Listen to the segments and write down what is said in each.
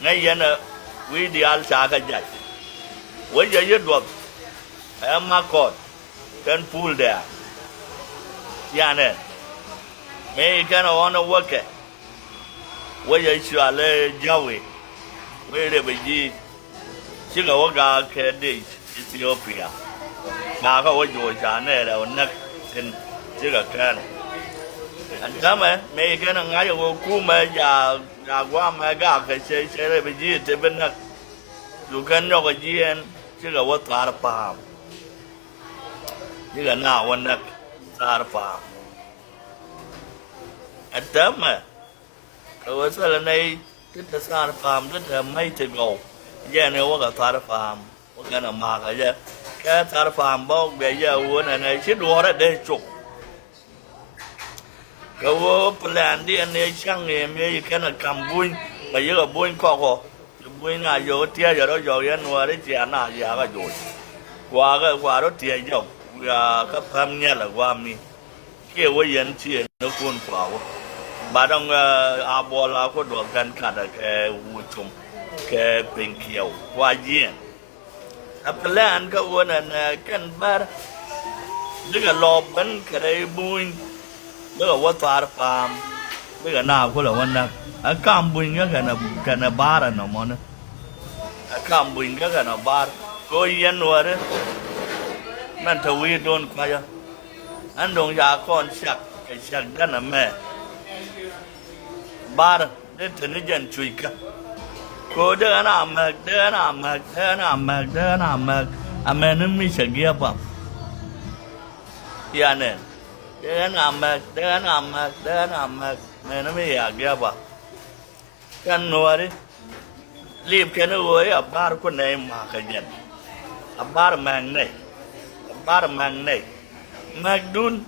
ngay yên we di al cha ka jai we je ye do em ma ko can pull there ya ne me can wanna work we je sha le jawe we le be ji chi ga wa ga ke de Ethiopia ma ka wo jo cha ne le na tin chi ga kan anh cảm ơn mấy cái nó ngay vô cú mà giờ qua mà gà cái xe này bây giờ thì bên đó dù cái nó cái gì anh chứ là vợ ta phàm chứ là nào anh đó ta phàm anh cảm ơn cái vợ sao lần này cái ta phàm rất là mấy thì ngầu giờ này vợ ta phàm vợ cái nào mà cái ta phàm bao bây giờ vợ này chết đùa đấy để chụp cái vô plan đi anh ấy sang nghề mấy cái là cầm bún mà giờ bún có bún là vô tia giờ đó rồi anh nói đấy chị anh là gì cái rồi qua đó tia rồi cái phàm nhẹ là qua mi cái vô yên chị nó cuốn vào bà đông bò là có đồ gan cắt cái u chum cái bình kiều qua yên plan cái vô này cái bar đứa cái lò bánh cái bún bây giờ vợ ta phàm bây giờ nào có là vấn đề ở cam bùn cái này bar nó mà nó ở cam bùn cái này bar có yên nữa đấy nên thầu ý đồn qua ya anh đồng giả con sạc cái sạc đó là mẹ bar để thằng nó dân chui cả có đứa nào mẹ anh mẹ nó mới sẽ ghé vào ya nè đứa nào mẹ mẹ nó mới à ghé vào cái nữa đấy liệp cái nó với ở bar con này mà cái gì ở bar mang này Magdun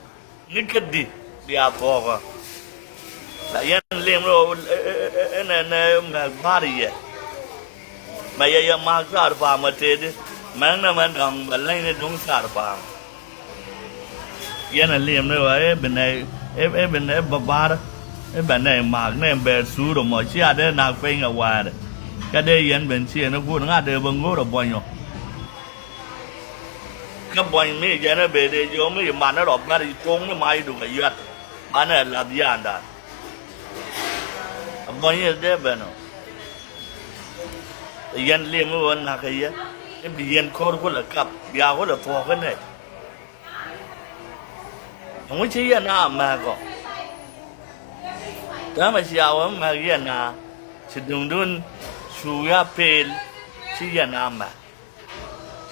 ni kedi dia toga la yan lemro ene magbari ye maya magsar pa matede mangna man dong balai ne dong sar pa yan lemro e benai babar e benai mag ne be su ro mo chia de na pe nga wa de ka de yan ben chia na ku nga de bango ro bonyo cái bọn mình giờ nó về đây giờ mình mà nó đọc ra thì trốn nó mai được cái gì mà nó làm gì anh đã bọn như thế vậy nó dân liêm mới vẫn là cái gì cái bị dân khó có là cặp bia có là thua cái này không có chỉ là nào mà có đó mà sao mà cái nào chỉ đừng đun suya pel chỉ là nào mà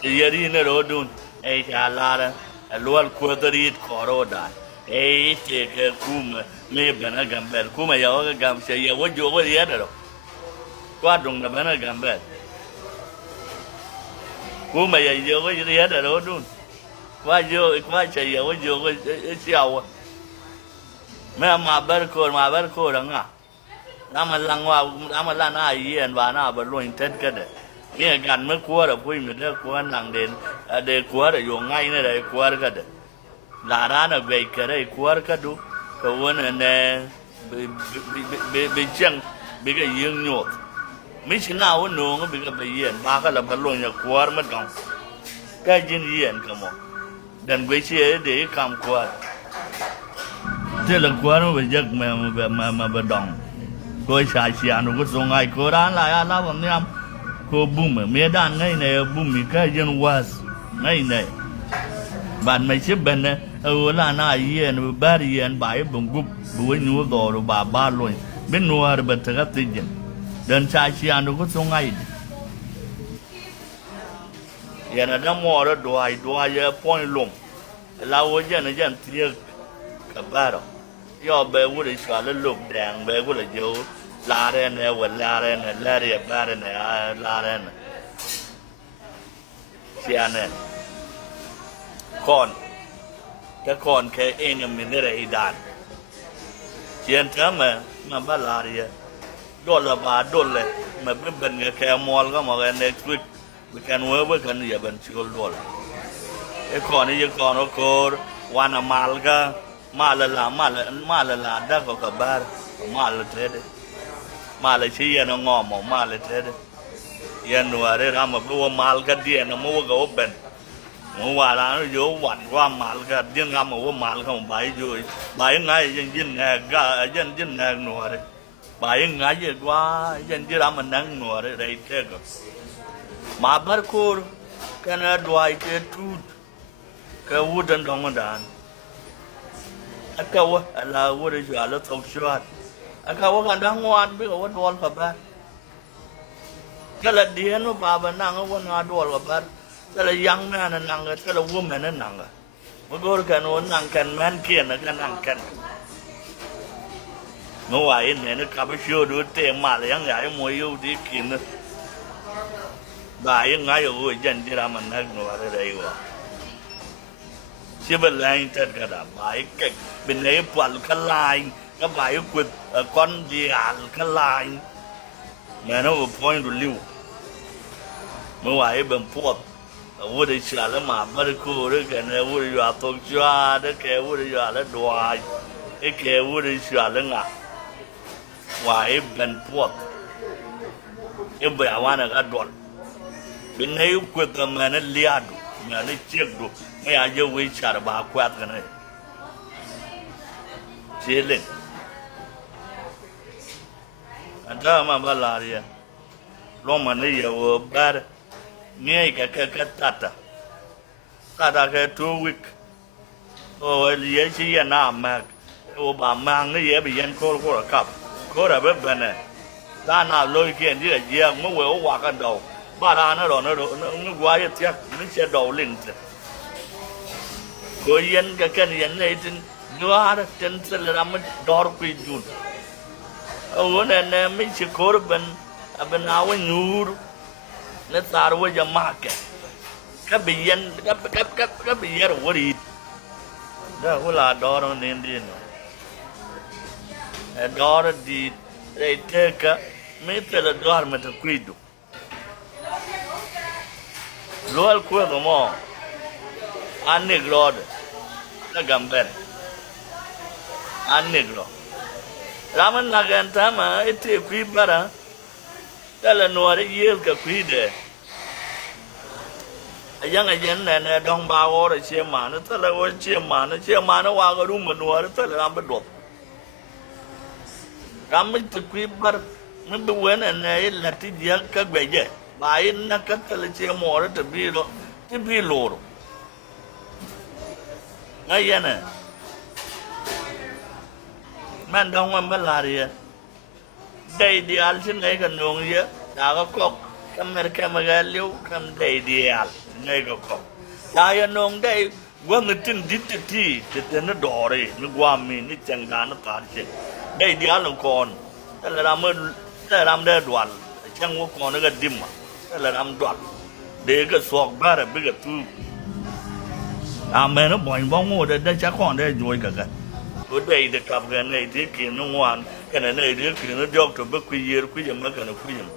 chỉ là đi nó đồ đun ai cha la ra lual kuadrit koroda ai te ke kum me bana gambel kuma ya ga gam se ya wojo wo ya da kwa dong na bana gambel kuma ya yo wo ya da ro dun kwa che ya wojo wo xiao me ma ber ko ra nga na ma lang wa na ai yen wa na ba lo intet ka de nghe gan mới qua rồi vui mình đó qua nàng đến để qua rồi dùng ngay này để qua cái đó là ra là về cái đây qua cái đó cái vấn này bị chăng bị cái dương nhột mấy chuyện nào nó bị cái bị yên ba cái là bắt luôn nhà qua mất công cái gì yên cái mà đàn quay xe để cầm qua thế là qua nó bị giật mà bị đòn coi xài xài nó có dùng ngay qua đó lại là bọn em cô bùm mấy đàn ngay này bùm cái dân was ngay này bạn mấy chiếc bên này là na yên ba yên bảy bùng bụp bùi nuôi đồ rồi ba luôn bên nuôi rồi bên thằng tự nhiên đơn trai xia nó có số ngay giờ nó đang mua đó đuổi giờ point lủng lao giờ nó giờ thiệt cả ba rồi giờ bé của đi xóa lên lục đèn bé của là dấu la ra này và la ra này la ra ba ra này la ra này xia này con cái con cái anh mình đây là đàn chuyện thế mà ba la ra đôi là ba đôi là mà bên cái mall có một cái next week we can work với cái gì bên chiều đôi cái con này con nó có one mal cái mal là đã có cả ba mal là thế đấy มาเลยชี้ยันงอมมาเลยเท่ดยันหนัวได้ทำมาพูดมาลกันเดียนมัวก็เป็นมัวว่าแล้วโยวันว่ามาลกันยังทำมาว่ามาลเขาใบอยู่ใบยังไงยังยินแหกก็ยินแหกหนัวเลยใบยังไงยังว่ายังจะทำมันนั่งหนัวเลยได้เท่กับมาบัดคูร์กันด้วยแค่ทูดแค่วูดันดองมันดานก็ว่าเราวูดจะอะไรทุกชาติก็ว่ากันทั้งวันไม่ก็ว่าดวลกับบ้านก็ละเดียนว่าป่าบ้านนั่งก็ว่างาดวลกับบ้านก็ละยังแม่นั่นนั่งก็ละวุ้มแม่นั่นนั่งเมื่อก่อนกันว่านั่งกันแม่นเกียนกันนั่งกันเมื่อวานเนี่ยนึกกับไปเชื่อดูเตะมาเลยยังไงมวยอยู่ที่กินนะบ่ายยังไงโอ้ยยันที่รามันนักหนัวอะไรวะเชื่อเป็นแรงจัดกระดาษบ่ายเก่งเป็นไอ้ปวดขลายก็บ่ายกุดก้อนเดียร์ขลายแม่น้องพ่อยังดูลิ้วเมื่อวานเป็นพวกวุฒิชาแล้วมาบัดคูหรือแกเนี่ยวุฒิยาตกจ้าหรือแกวุฒิยาแล้วดวายไอ้แกวุฒิชาแล้วง่ะว่าไอ้เป็นพวกไอ้เบื่อว่านะก็โดนเป็นไอ้กุดแม่นั่นเลี้ยดูแม่นั่นเช็คดูไม่อาจจะวิชาบ้าควัดกันเลยเชี่ยเล่นอันนั้นมาบ้าลาเรียลงมาเนี่ยอยู่บ้านเมียก็ตัดแค่2 weeks โอ้ยเลี้ยงชี้น้ำมากโอ้บ้ามังเนี่ยไปยันโคตรกับโคตรแบบนั้นด้านหน้าลอยเกียนที่เยี่ยมเมื่อวันว่ากันดาวบ้านนั้นเรานึกว่าจะเที่ยงนึกเสียดาวลิงส์ก็ยันก็แค่ยันไอ้ที่นัวฮะเจนส์เลยเราไม่ดอร์กุยจูนโอ้เนี่ยไม่ใช่โคตรเป็นเอาไว้นูร์นั่นสารวัตรจะมากแก่ก็ไปยันก็ไปยันวัวดีได้เวลาดอร์นี่ดีนะดอร์ดีไอ้เทก็ไม่เป็นดอร์มันจะคุยดูล้วนคุยกับหมออันนี้กรอดนักกำเป็นอันนี้กรอดรามันนักการทำไอ้ที่คุยบ้าแต่ละหน่วยเยี่ยมกับคุยเด้ยังเนี่ยดองบ่าวอะไรเชื่อมานะแต่ละวันเชื่อมานะว่าก็รู้มันหน่วยแต่ละรำเป็นดอกรำไม่ตะคุยบ้ามันเป็นเว้นเนี่ยละที่เดียกก็เบียดบ่ายนักแต่ละเชื่อหมอแล้วจะพี่โลร์ไงเนี่ยมันดองมันเป็นลาเรียได้ดีอัลชินไงกันนงเยอะดาวก็คำเมริกามากันเลี้ยวคำได้ดีอัลไงก็ดาวนงได้ว่ามันจึงดิจิที่จะนั่นดอร์นึกว่ามีนี่จังการนักการเช่ได้ดีอัลลงก่อนแต่ละรำได้ดวนจังว่าก่อนนั่นก็ดิมแต่ละรำดวนเด็กก็สอกบ้าแบบก็ทูแม่นะบ่อยบ้องโง่ได้ชักข้อนได้ย่อยกันก็ได้เด็กกับกันในที่กินน้องวันกันในที่กินน้องยกตัวบุกคุยยังมากันคุยยัง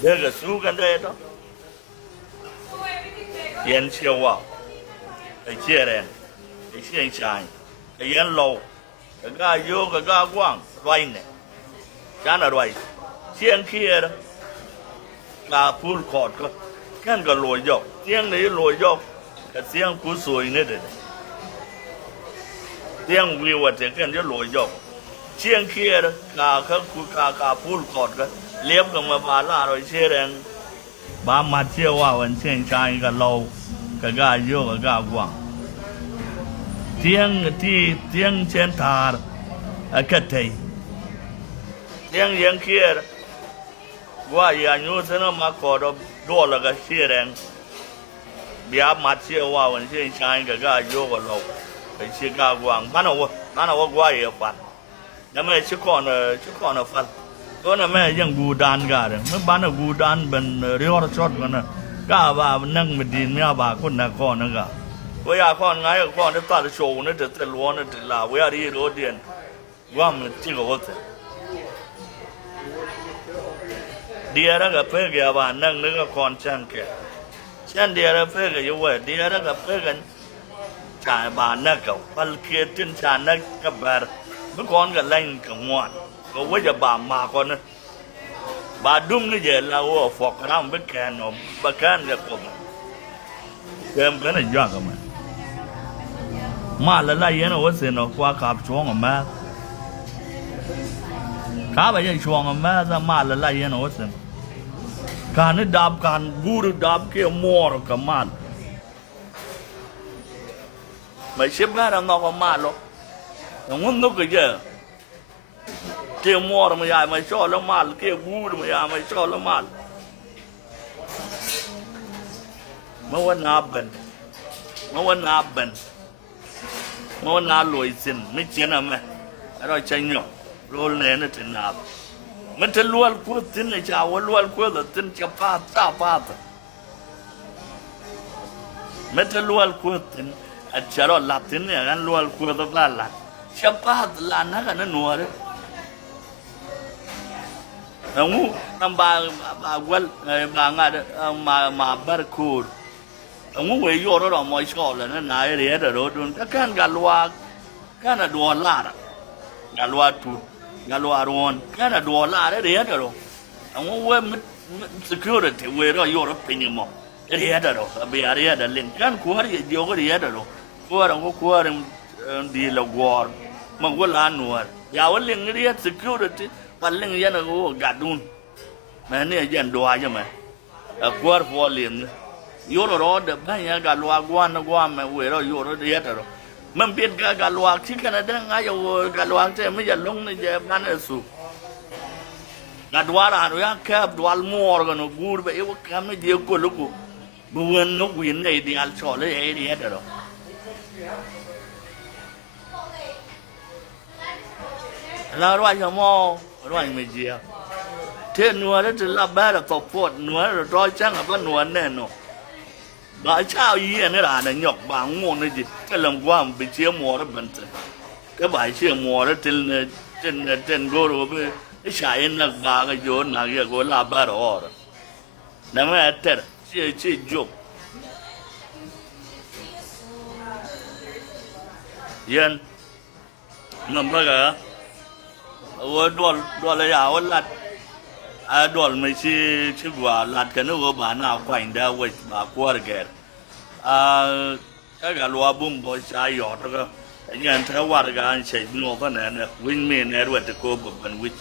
เด็กก็สู้กันได้ต่อยันเชี่ยวว่าไอ้เชี่ยแรงไอ้เชี่ยชายไอ้ยันโลก็โยกก็กว้างไรเนี่ยจานอะไรเชี่ยงเขี้ยนะกาพูดขอดก็กันก็ลอยยกเสียงไหนลอยยกก็เสียงกูสวยเนี่ยเด็ดเสียงวิวจะกันจะลอยยกเชียงเคียร์กาเขากาพูดกอดกันเลี้ยบกันมาบาล่าเราเชื่อแรงบามาเชื่อว่าวันเชียงชายกับเรากับกาโยกับกากว่างเสียงที่เสียงเชนทาร์ก็เทยเสียงยังเคียร์ว่าอย่างนู้นนะมาขอดดูแล้วก็เชื่อแรงเบียบมาเชื่อว่าวันเชียงชายกับกาโยกับเราไปเชื่อกากว่างบ้านเราว่าเยอะฟันแล้วแม่ชุกคนฟันก็นะแม่ยังกูดานกันเลยไม่บ้านกูดานเป็นเรียกช็อตกันนะก้าว่านั่งไม่ดีไม่อาบาคนนักข้อนั่นก็ว่าอยากข้อไงข้อนี้ตัดโชว์นี่จะล้วนนี่ลาว่าดีโรเดียนว่ามันจริงก็ว่าเดียร์ก็เพื่อกี่บ้านนั่งนึกก็คอนช่างแก่เช่นเดียร์เพื่อกี่อยู่เว้ยเดียร์ก็เพื่อกันชายบ้านนักเขาพัลเกียร์จินชานักกับแบบเมื่อก่อนก็เล่นกับงวน có với giờ bà mà con nữa bà đúng cái giờ là ô phọc ra một cái can nó bà can cái cột em cái này giang mà là lại nó vẫn xin nó qua cặp chuông mà cá bây giờ chuông mà ra mà là lại nó vẫn xin can nó đạp can guru đạp cái mor cái mal mà xếp ra nó có mal lo nó muốn nó cái gì cái mor mà dài mà cho nó mal cái guru mà dài mà cho nó mal mà vẫn happen mà vẫn happen mà vẫn là lôi xin mấy chuyện nào mà rồi chơi nhở rồi này nó tin nào mình thấy luôn cuối tin này chào luôn cuối là tin chắp phát mình thấy luôn cuối tin chả rồi là tin này anh luôn cuối đó là chắp phát là nó cái nó nuôi đấy ngu năm bà quên bà ngài mà barcode ngu về vô đó là mọi chỗ là nó nãy đấy rồi đó cái galwa cái là đùa lạ galwa tu galwa ron cái là đùa lạ đấy rồi ngu về security về đó vô đó pin mà đấy rồi bây giờ đấy lên cái của đấy vô cái đấy rồi của đi là war mà quên là nuôi giờ vẫn lên cái đấy securityวันเรื่องยันกูกัดดูนแม่เนี่ยยันดัวใช่ไหมกวาดฟอลเลียนยูโรรอดบ้านยังกัดลัวกวนกวนมาเวรยูโรเดียดเรามันเปลี่ยนกัดลัวที่กันได้ไงอยู่กัดลัวจะไม่ยันลงในเจ็บกันสุกัดลัวอะไรอย่างแคบดัวมัวกันกูแบบเอวแคบไม่เดียวกูลูกกูเงินนกวินในเดียร์ชอเลยเดียดเราแล้วว่าจะมอร้อยไม่เจียเท่นัวแล้วจะรับแบบตบปวดนัวร้อยช่างกับนัวแน่นอนบ่ายเช้ายี่นี่แหละเนี่ยหยกบางงงเลยจิก็ลำกว่าไปเชี่ยวมัวแล้วเป็นจะก็บ่ายเชี่ยวมัวแล้วเจนก็รู้ไปไอ้ชายนักบาก็โยนนักเยอะก็ลาบารอดนั่นแหละเท่เชี่ยจบยันนั่นเพราะอะไรว่าดอลเลยอ่ะว่าลัดดอลไม่ใช่ว่าลัดกันนะว่าบ้านเราควายเดียวว่าบ้ากวาดแก่ถ้าการว่าบุ้มพอใช้หยอดแล้วก็อย่างถ้าว่าการใช้โน้ตนั่นเนี่ยวิ่งเมนเนี่ยว่าจะโกบเป็นวิช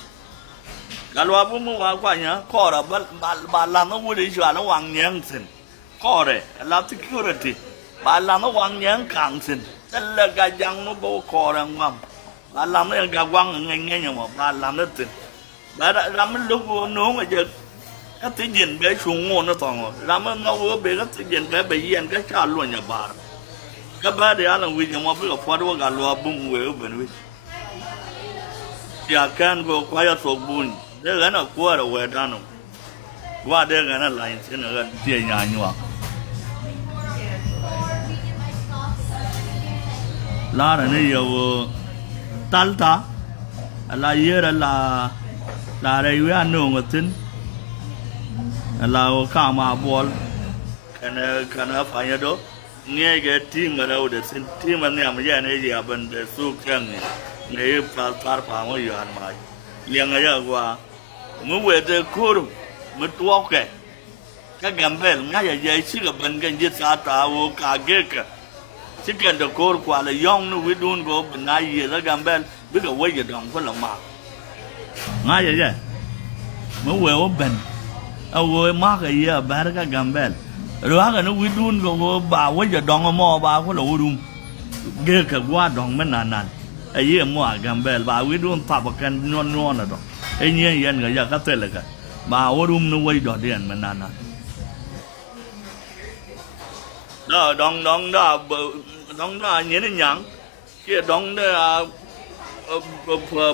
การว่าบุ้มว่าควายเนี่ยข้อละบ้านเราต้องวิ่งชัวร์ระวังยังสินข้อเลยเราที่คิดว่าที่บ้านเราต้องวังยังขังสินแต่ละการยังมันบอกข้อระวังbà làm nó gà quăng nghe nhưng mà bà làm nó tình bà đã làm nó lúc nó mà giờ các thứ gì bé xuống ngôn nó toàn rồi làm nó vừa bé các thứ gì bé bị yên cái cha luôn nhà bà các bà để ăn vì nhưng mà biết là phá đâu gà loa bung về bên với nhà can có quay ở sổ bùn để cái nào qua rồi về đan không qua để cái nào lại thế nào cái tiền nhà như vậy lá này nhiều talta la yera la rewe anu ngatin la kama bol kana fanya do nge ge team ngara de sin team an ya ya ne ya ban de su kang ne par pa mo yan mai liang ya kwa mu we de kur mu tuo ke ka gambel nga ya ye chi ga ban gan je sa ta wo ka ge ka chỉ cần được cô qua là yong nó quyết luôn cô bên này gì đó gam bên biết là quay giờ đồng có lòng mà ngay vậy chứ mới quay ở bên quay má cái gì à bé cái gam bên rồi cái nó quyết luôn cô bà quay giờ đồng mà bà có là luôn ghê cả qua đồng mấy nàn ấy gì mà gam bên bà quyết luôn tập cái non rồi đó ấy như vậy người giờ cái tên là cái bà ở luôn nó quay đỏ đèn mấy nàn đó đong đó như thế nhang kia đong đó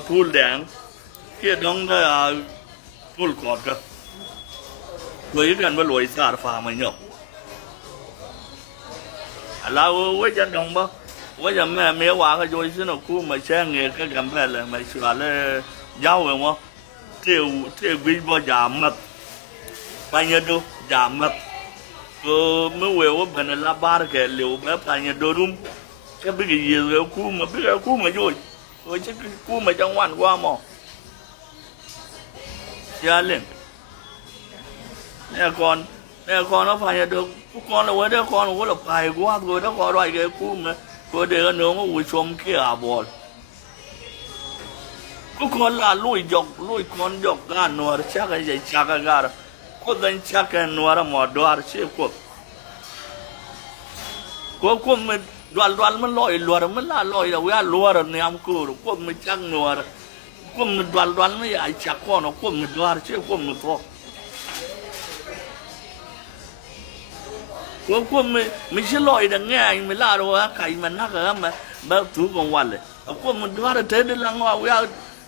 pool đèn kia đong đó pool cọt cơ với cái với lối xa phà mà nhở là với chân đồng bao với chân mẹ hòa cái rồi xin nó khu mà xe nghề cái cầm về là mày sửa là giàu rồi không tiêu quý bao giảm mặt bao nhiêu đâu giảm mặt mới về bên là ba cái liệu bé phải nhà đồ đúng cái biết cái gì rồi cú mà biết cái cú mà rồi chứ cú mà trong hoàn qua mà chia lên nè con nó phải được con là với đứa con của là phải quá rồi đó có loại cái cú mà có để nó mà uống chôm kia à bò con là lùi con dọc cả nồi chắc cái gì chắc cái gara con đánh chắc cái nồi mà đoar xí con mình đoar mình lòi mình là lòi là với lòi này am cù con mình chắc nồi con mình đoar mình ai chắc con mình đoar xí con mình thôi con mình chỉ lòi được nghe mình là rồi cái mình nãy cái mà bao thứ con quanเลยcon mình đoar thế để làm ngõ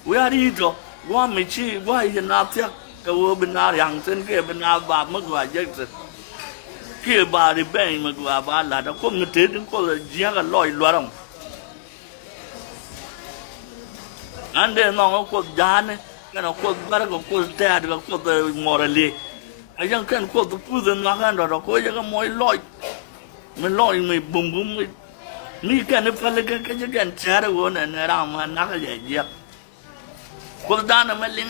với đi rồiว่าไม่ชี้ว่าจะนับเท่ากับว่าเป็นอะไรอย่างเช่นเกี่ยวเป็นอาบาปมากกว่าเยอะสุดเกี่ยวบาริเบงมากกว่าบาลาแต่คนมันถือถึงคนเจียกันลอยลอยอันเดียวน้องก็คนยานเนี่ยกันคนบ้านก็คนแท้ก็คนมอร์ลีไอ้ยังกันคนพูดถึงนักกันเราคนยังมอยลอยมันลอยไม่บุ้มมีกันในฝันเลยกันจะกันแชร์วันนั้นเรามันนักใหญ่เยอะคนด้านมันเลี้ยง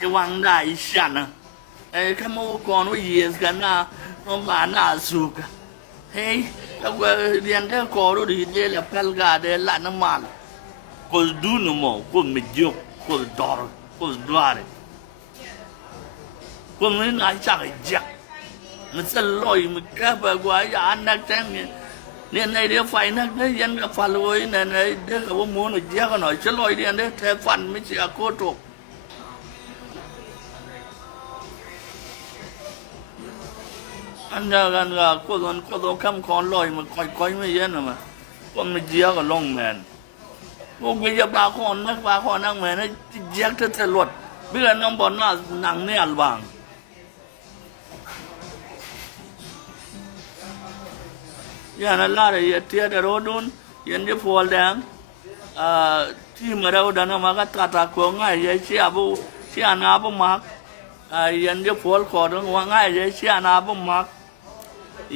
จะวางได้ฉันนะข้ามูก่อนว่าเยี่ยกันนะน้องบ้านน่าสุกเฮ้ยแล้วก็เรียนได้ก่อนรู้ดีเดี๋ยวเพลกาเดี๋ยวละน้ำมันคนดูนโมคนไม่ยกคนดอร์คนดวาร์คนไม่น่าจะจักมันจะลอยมันแค่แบบว่าอย่างนักแจ้งเนี่ยในเดี๋ยวไฟนักได้ยันกับฟันลอยเนี่ยในเดี๋ยวกับว่ามูนเยอะกันหน่อยจะลอยเดี๋ยวแทงฟันไม่ใช่โคตรอันเดียวกันก็คนคำคอนลอยมันค่อยไม่เย็นหรอมาคนไม่เยอะกับลงแมนพวกมีจะปลาคอนนักปลาคอนนักแมนให้เยอะจะตลอดเพื่อนน้องบอลน่าหนังเนี่ยบางยันนั่นล่ะเลยที่เดโรดุนยันจะพอลแดงที่เมื่อเราดันมาก็ตาโกงง่ายยัยเชียนาบุมักยันจะพอลขอดงว่าง่ายยัยเชียนาบุมัก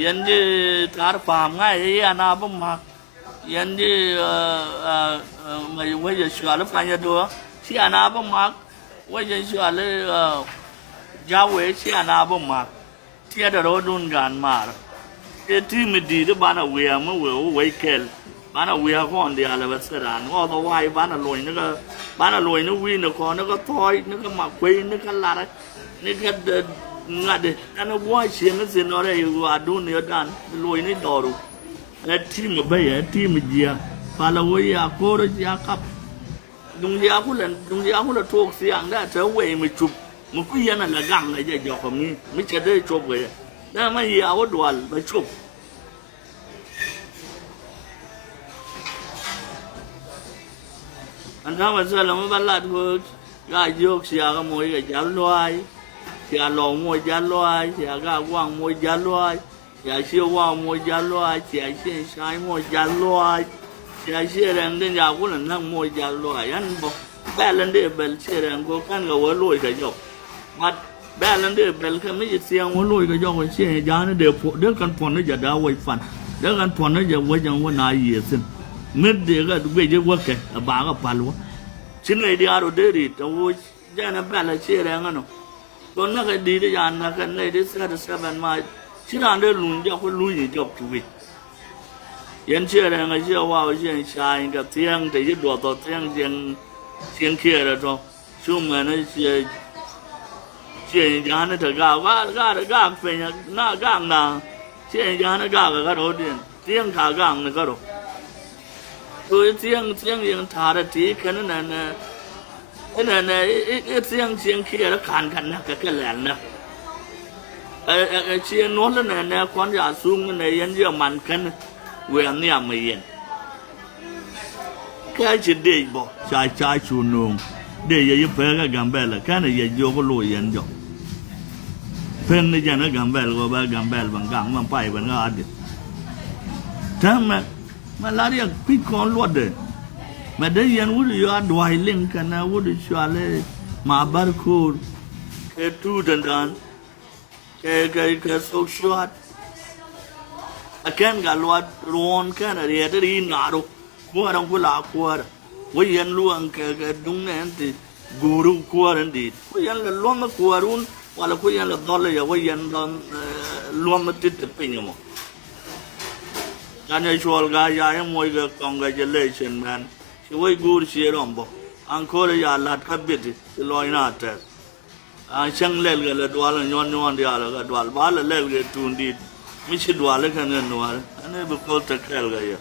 ยันจะทาร์ฟามง่ายยัยนาบุมักยันจะไม่ว่าจะชัวร์หรือฟังจะดูเชียนาบุมักว่าจะชัวร์หรือยาเวเชียนาบุมักที่เดโรดุนกันมาที่ไม่ดีที่บ้านเอาเวียมันเวเคลบ้านเอาเวียก่อนเดียวเลยว่าสระก็ตัววายบ้านอร่อยนึกก็บ้านอร่อยนึกวิ่งนึกคอนึกก็ทอยนึกก็หมักเว้ยนึกก็ลาดนึกก็งัดอันนั้นว่าเชียงก็เสียนอะไรอยู่ว่าดูเนี่ยด้านรวยนี่ดอรุแล้วที่มันเบี้ยที่มันเจียพาเราเวียโคตรยาครับดุงยาคุณละทุกเสียงได้เธอเว้ยไม่จุบมันก็ยันนั่นละกังเลยจะยกแบบนี้ไม่จะได้จบเลยแต่ไม่ยาวด่วนไปชุบอันนั้นมันเสร็จแล้วมันบรรลัดก็ย้ายยกเสียก็มวยกับยันลอยเสียหลงมวยยันลอยเสียก็ว่างมวยยันลอยเสียเชี่ยวว่างมวยยันลอยเสียเชี่ยชายมวยยันลอยเสียเชี่ยแรงเดินยาวคนนั้นมวยยันลอยยันบอกแบ่เล่นเดือบเบลเชี่ยแรงก็กันกับว่าลอยกับยกมัดแบ่เล่นเดือบเบลคือไม่จะเสียงว่าลอยกับยกว่าเชี่ยยาเนี่ยเดี๋ยวกันผ่อนนี่จะด่าไว้ฟันเดี๋ยวกันผ่อนนี่จะไว้ยังว่านายเหี้ยสิเมื่อเด็กก็เวทีวัวแกบ้าก็พาลัวชิ้นไหนดีอารุเดริตัวยันแบบละเชื่อแรงกันเนาะตอนนั้นก็ดีที่ยันนักกันเลยที่เสียเป็นมาชิ้นนั้นเดินลุยจะคนลุยจบทุกวิยันเชื่อแรงก็เชื่อว่าเชื่อชายกับเที่ยงแต่ยึดตัวต่อเที่ยงเสียงเคียร์ตัวช่วงนั้นเชื่อยันนั่นเถอะก้าวเป็นหน้าก้างนาเชื่อยันนั่นก้าวก็รู้ดิเที่ยงขาก้างนั่นก็รู้ตัวเสียงยังทาร์ดทีกันนั่นเสียงเคียร์ขันนะก็แหลนนะเชียร์โน้นแล้วเนี่ยความอยากสูงเนี่ยยันเยอะมันกันเวียนเนี่ยไม่เย็นแค่จะได้บอกชายชูนงเดี๋ยวยังเพิ่งกันแบบละแค่เนี่ยยังโยกลุยยันจบเพิ่งเนี่ยยังกันแบบก็แบบกันแบบบางครั้งมันไปบางก็อดีตทั้งมันลาเรียกพิษของลวดเลยมาได้ยันวุฒิยาดวายเล่นกันนะวุฒิชวาเลมาบาร์คูดแค่ทูดันแค่สุขสวัสดิ์แค่กันลวดร้อนแค่อะไรแต่ดีนารุขวดองกุลาขวดว่ายันลวงแค่ดุงเนี่ยที่ guru kuaran di ko yan la lom kuarun wala ko yan la dolle ya wa yan don lom tit pinyamo yan ya chol ga ya moy ga congratulation man si way gur si rombo ancora ya lat kabiti si loina ta an chang lel ga la dwal nyon dia la ga dwal ba la lel ga tundi mi si dwal ka ngan wal ane bu ko ta kel ga ya